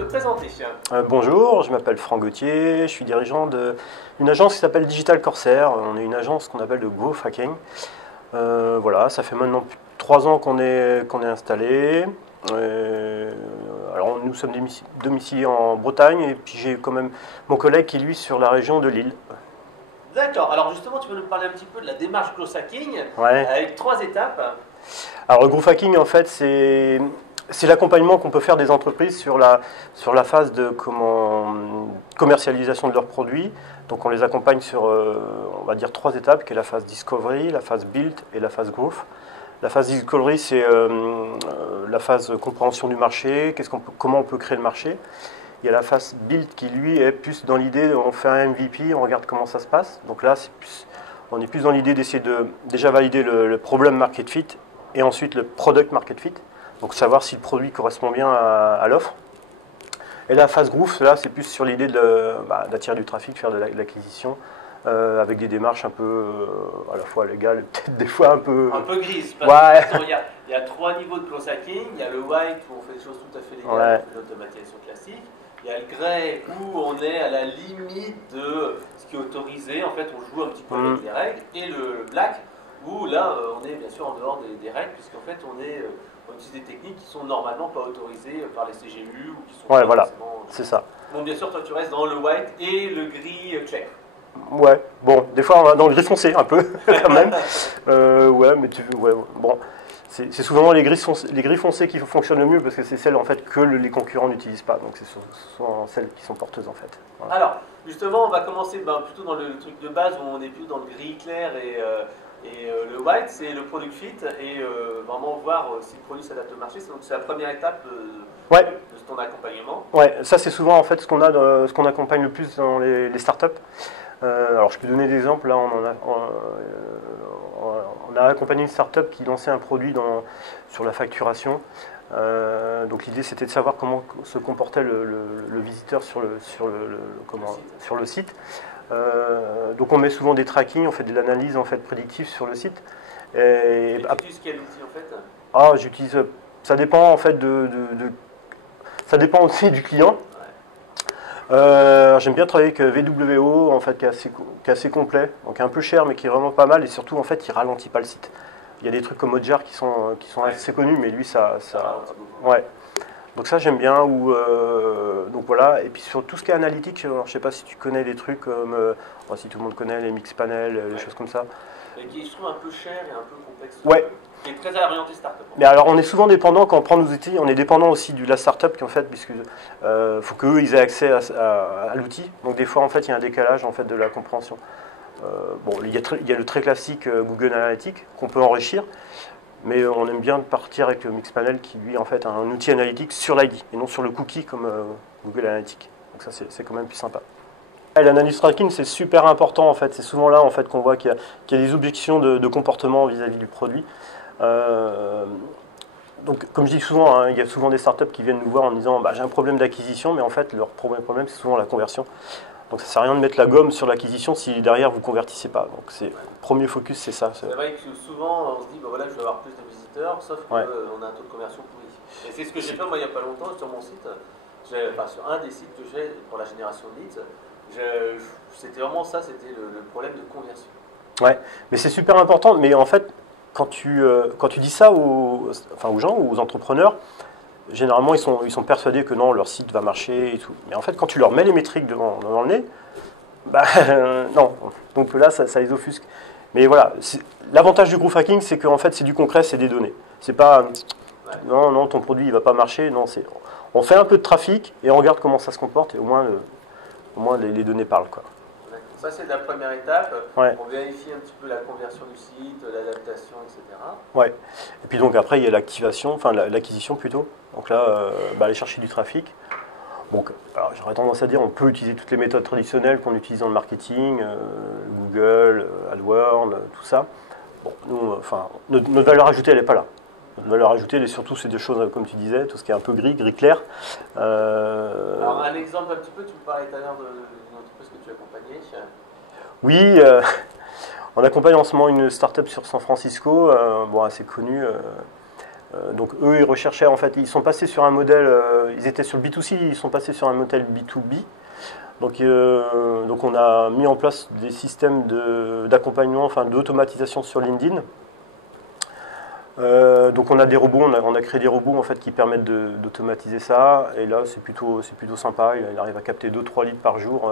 te présenter. Bonjour, je m'appelle Franck Gauthier, je suis dirigeant d'une agence qui s'appelle Digital Corsair. On est une agence qu'on appelle de growth hacking. Voilà, ça fait maintenant plus de 3 ans qu'on est installé. Alors nous sommes domiciliés en Bretagne et puis j'ai quand même mon collègue qui lui sur la région de Lille. D'accord, alors justement tu peux nous parler un petit peu de la démarche growth hacking avec 3 étapes. Alors le growth hacking en fait c'est l'accompagnement qu'on peut faire des entreprises sur la phase de commercialisation de leurs produits. Donc on les accompagne sur, on va dire, 3 étapes, qui est la phase discovery, la phase build et la phase growth. La phase discovery, c'est la phase compréhension du marché, comment on peut créer le marché. Il y a la phase build qui, lui, est plus dans l'idée, on fait un MVP, on regarde comment ça se passe. Donc là, on est plus dans l'idée d'essayer de déjà valider le problème market fit et ensuite le product market fit. Donc savoir si le produit correspond bien à l'offre. Et la phase growth, là, c'est plus sur l'idée d'attirer du trafic, faire de l'acquisition, avec des démarches un peu à la fois légales, peut-être des fois un peu... Un peu grises, parce qu'il y a 3 niveaux de growth hacking. Il y a le white où on fait des choses tout à fait légales, on fait l'automatisation classique. Il y a le grey où on est à la limite de ce qui est autorisé, en fait on joue un petit peu avec les règles. Et le black où là on est bien sûr en dehors des règles, puisqu'en fait on utilise des techniques qui sont normalement pas autorisées par les CGU ou qui sont pas voilà, c'est ça. Bon, bien sûr, toi tu restes dans le white et le gris clair. Ouais, bon, des fois on va dans le gris foncé un peu, quand même. Ouais, mais bon, c'est souvent les gris foncés qui fonctionnent le mieux parce que c'est celles en fait que les concurrents n'utilisent pas. Donc c'est souvent celles qui sont porteuses en fait. Voilà. Alors, justement, on va commencer plutôt dans le truc de base où on est plus dans le gris clair et le white, c'est le product fit et vraiment voir si le produit s'adapte au marché. Donc c'est la première étape de ton accompagnement. Ouais, ça c'est souvent en fait ce qu'on accompagne le plus dans les startups. Alors je peux donner des exemples. Là, on a accompagné une startup qui lançait un produit sur la facturation. Donc l'idée c'était de savoir comment se comportait le visiteur sur le site. Donc on met souvent des tracking, on fait de l'analyse en fait prédictive sur le site. Et tu utilises quel outil en fait? J'utilise. Ça dépend en fait ça dépend aussi du client. J'aime bien travailler avec VWO en fait, qui est assez complet, donc un peu cher mais qui est vraiment pas mal et surtout en fait il ralentit pas le site. Il y a des trucs comme Hotjar qui sont assez connus mais lui ça ouais. Donc ça j'aime bien donc voilà, et puis sur tout ce qui est analytique, je sais pas si tu connais des trucs comme si tout le monde connaît les Mixpanel, les choses comme ça. Mais qui je trouve un peu cher et un peu complexe. Ouais. Qui est très orienté startup. Mais alors on est souvent dépendant quand on prend nos outils, on est dépendant aussi de la startup en fait, puisque faut qu'eux ils aient accès à l'outil. Donc des fois en fait il y a un décalage en fait de la compréhension. Bon, il y a le très classique Google Analytics qu'on peut enrichir, mais on aime bien partir avec le Mixpanel qui lui en fait a un outil analytique sur l'ID et non sur le cookie comme Google Analytics. Donc ça c'est quand même plus sympa. L'analyse tracking c'est super important en fait, c'est souvent là en fait qu'on voit qu'il y a des objections de comportement vis-à-vis du produit. Donc, comme je dis souvent, hein, il y a souvent des startups qui viennent nous voir en disant j'ai un problème d'acquisition, mais en fait, leur problème, c'est souvent la conversion. Donc, ça ne sert à rien de mettre la gomme sur l'acquisition si derrière vous ne convertissez pas. Donc, le premier focus, c'est ça. C'est vrai que souvent, on se dit voilà, je vais avoir plus de visiteurs, sauf qu'on a un taux de conversion pourri. Et c'est ce que j'ai fait moi il n'y a pas longtemps sur mon site, sur un des sites que j'ai pour la génération de leads. C'était vraiment ça, c'était le problème de conversion. Ouais, mais c'est super important. Mais en fait, quand tu dis ça aux gens ou aux entrepreneurs, généralement ils sont persuadés que non, leur site va marcher et tout. Mais en fait, quand tu leur mets les métriques devant le nez, non. Donc là, ça les offusque. Mais voilà, l'avantage du growth hacking, c'est qu'en fait, c'est du concret, c'est des données. C'est pas non, ton produit il va pas marcher. Non, on fait un peu de trafic et on regarde comment ça se comporte et au moins les données parlent quoi. Ça, c'est la première étape. Ouais. On vérifie un petit peu la conversion du site, l'adaptation, etc. Ouais. Et puis donc après, il y a l'activation, enfin l'acquisition plutôt. Donc là, aller chercher du trafic. Donc, alors j'aurais tendance à dire, on peut utiliser toutes les méthodes traditionnelles qu'on utilise dans le marketing, Google, AdWords, tout ça. Bon, nous, notre valeur ajoutée, elle n'est pas là. Notre valeur ajoutée, elle est surtout ces deux choses, comme tu disais, tout ce qui est un peu gris clair. Alors un exemple un petit peu, tu me parlais tout à l'heure d'une entreprise que tu accompagnais. Oui, on accompagne en ce moment une start-up sur San Francisco, assez connue, Donc eux, ils recherchaient, en fait, ils sont passés sur un modèle, ils étaient sur le B2C, ils sont passés sur un modèle B2B. Donc on a mis en place des systèmes d'accompagnement, enfin d'automatisation sur LinkedIn. Donc on a des robots, on a créé des robots en fait qui permettent d'automatiser ça. Et là c'est plutôt sympa, il arrive à capter 2-3 leads par jour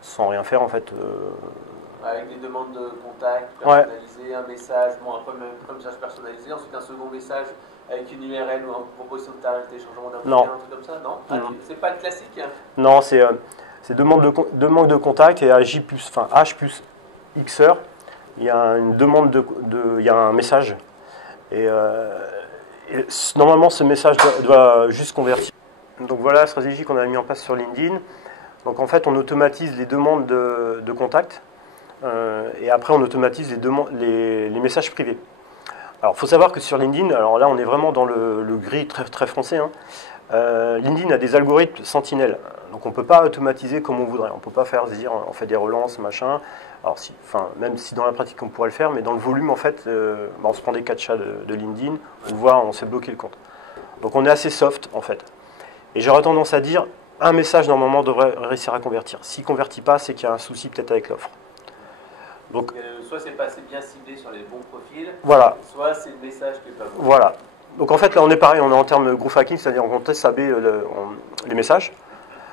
sans rien faire en fait. Avec des demandes de contact personnalisées, un message, bon, un premier message personnalisé, ensuite un second message avec une URL ou une proposition de tarif, téléchargement d'un un truc comme ça, non? C'est pas le classique hein? Non, c'est demande de contact et à H plus X heures, il y a une demande il y a un message. Et normalement ce message doit juste convertir. Donc voilà la stratégie qu'on a mis en place sur LinkedIn. Donc en fait on automatise les demandes de contact. Et après on automatise les messages privés. Alors il faut savoir que sur LinkedIn, alors là on est vraiment dans le gris très foncé, hein. LinkedIn a des algorithmes sentinelles, donc on ne peut pas automatiser comme on voudrait, on ne peut pas faire se dire on fait des relances, machin. Alors même si dans la pratique on pourrait le faire, mais dans le volume en fait, on se prend des catchas de LinkedIn, on s'est bloqué le compte. Donc on est assez soft en fait. Et j'aurais tendance à dire, un message normalement devrait réussir à convertir. S'il ne convertit pas, c'est qu'il y a un souci peut-être avec l'offre. Donc, soit c'est pas assez bien ciblé sur les bons profils, voilà. Soit c'est le message qui n'est pas bon. Voilà. Donc en fait là on est pareil, on est en termes de growth hacking, c'est-à-dire on teste AB les messages.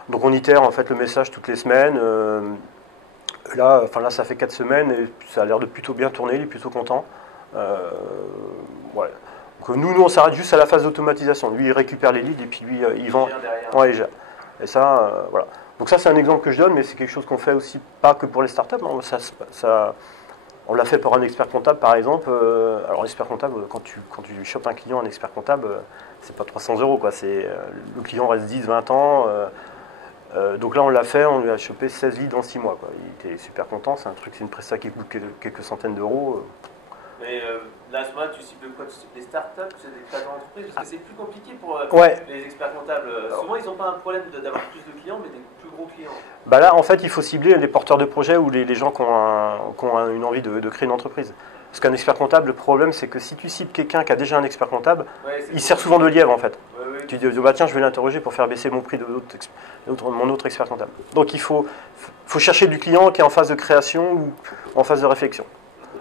Donc on itère en fait le message toutes les semaines. Là ça fait 4 semaines et ça a l'air de plutôt bien tourner, il est plutôt content. Ouais. Donc nous on s'arrête juste à la phase d'automatisation. Lui il récupère les leads et puis lui il vend. Ouais, il gère. Et ça, voilà. Donc ça c'est un exemple que je donne, mais c'est quelque chose qu'on fait aussi pas que pour les startups. Non, on l'a fait pour un expert comptable par exemple. Alors l'expert comptable, quand tu chopes un client, un expert comptable, c'est pas 300 €, quoi. Le client reste 10-20 ans. Donc là on l'a fait, on lui a chopé 16 leads en 6 mois, quoi. Il était super content, c'est une presta qui coûte quelques centaines d'euros. Mais là, à ce moment-là, tu cibles quoi? Tu cibles des startups, tu cibles des créateurs d'entreprise? Parce que c'est plus compliqué pour les experts comptables. Souvent, ils n'ont pas un problème d'avoir plus de clients, mais des plus gros clients. Bah là, en fait, il faut cibler les porteurs de projets ou les gens qui ont une envie de créer une entreprise. Parce qu'un expert comptable, le problème, c'est que si tu cibles quelqu'un qui a déjà un expert comptable, il sert souvent de lièvre, en fait. Tu dis, bah, tiens, je vais l'interroger pour faire baisser mon prix de mon autre expert comptable. Donc, il faut chercher du client qui est en phase de création ou en phase de réflexion.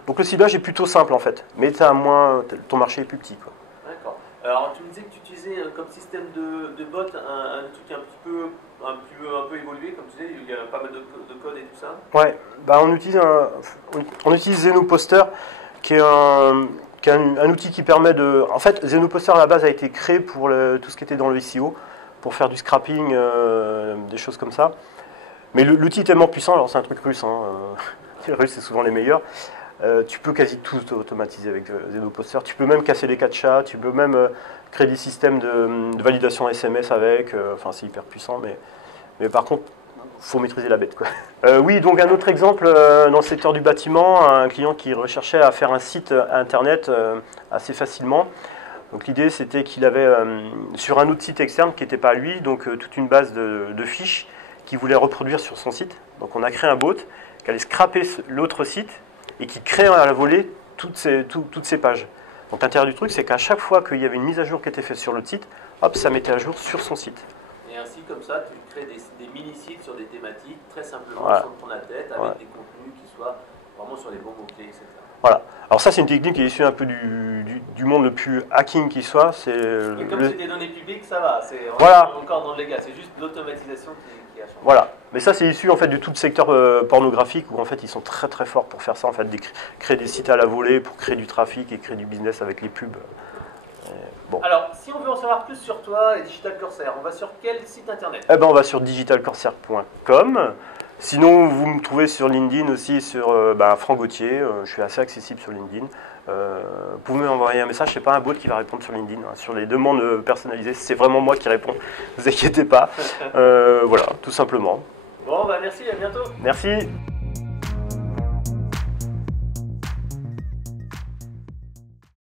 Donc le ciblage est plutôt simple en fait, mais ton marché est plus petit, quoi. D'accord. Alors tu me disais que tu utilisais comme système de bot un truc un peu évolué, comme tu disais, il y a pas mal de code et tout ça. Ouais, bah on utilise Zenoposter, qui est un outil qui permet de... En fait, Zenoposter à la base a été créé pour tout ce qui était dans le SEO, pour faire du scrapping, des choses comme ça. Mais l'outil est tellement puissant, alors c'est un truc russe, hein, les Russes c'est souvent les meilleurs. Tu peux quasi tout automatiser avec Zenoposter. Tu peux même casser les captchas, tu peux même créer des systèmes de validation SMS avec. Enfin, c'est hyper puissant, mais par contre, il faut maîtriser la bête, quoi. Oui, donc un autre exemple dans le secteur du bâtiment, un client qui recherchait à faire un site internet assez facilement. Donc l'idée, c'était qu'il avait sur un autre site externe qui n'était pas à lui, donc toute une base de fiches qu'il voulait reproduire sur son site. Donc on a créé un bot qui allait scraper l'autre site et qui crée à la volée toutes ces pages. Donc l'intérêt du truc, c'est qu'à chaque fois qu'il y avait une mise à jour qui était faite sur le site, hop, ça mettait à jour sur son site. Et ainsi, comme ça, tu crées des mini-sites sur des thématiques, très simplement, voilà. Sans te prendre la tête, avec des contenus qui soient vraiment sur les bons mots-clés, etc. Voilà. Alors ça, c'est une technique qui est issue un peu du monde le plus hacking qui soit. Et comme c'est des données publiques, ça va. On est encore dans le légal, c'est juste l'automatisation qui a changé. Voilà. Mais ça, c'est issu en fait de tout le secteur pornographique où en fait ils sont très forts pour faire ça, en fait, créer des sites à la volée pour créer du trafic et créer du business avec les pubs. Bon. Alors, si on veut en savoir plus sur toi et Digital Corsair, on va sur quel site internet? Eh ben, on va sur digitalcorsair.com. Sinon, vous me trouvez sur LinkedIn aussi, sur Franck Gauthier. Je suis assez accessible sur LinkedIn. Vous pouvez m'envoyer un message, c'est pas un bot qui va répondre sur LinkedIn, hein, sur les demandes personnalisées, c'est vraiment moi qui réponds, ne vous inquiétez pas. Voilà, tout simplement. Bon, bah merci, à bientôt. Merci.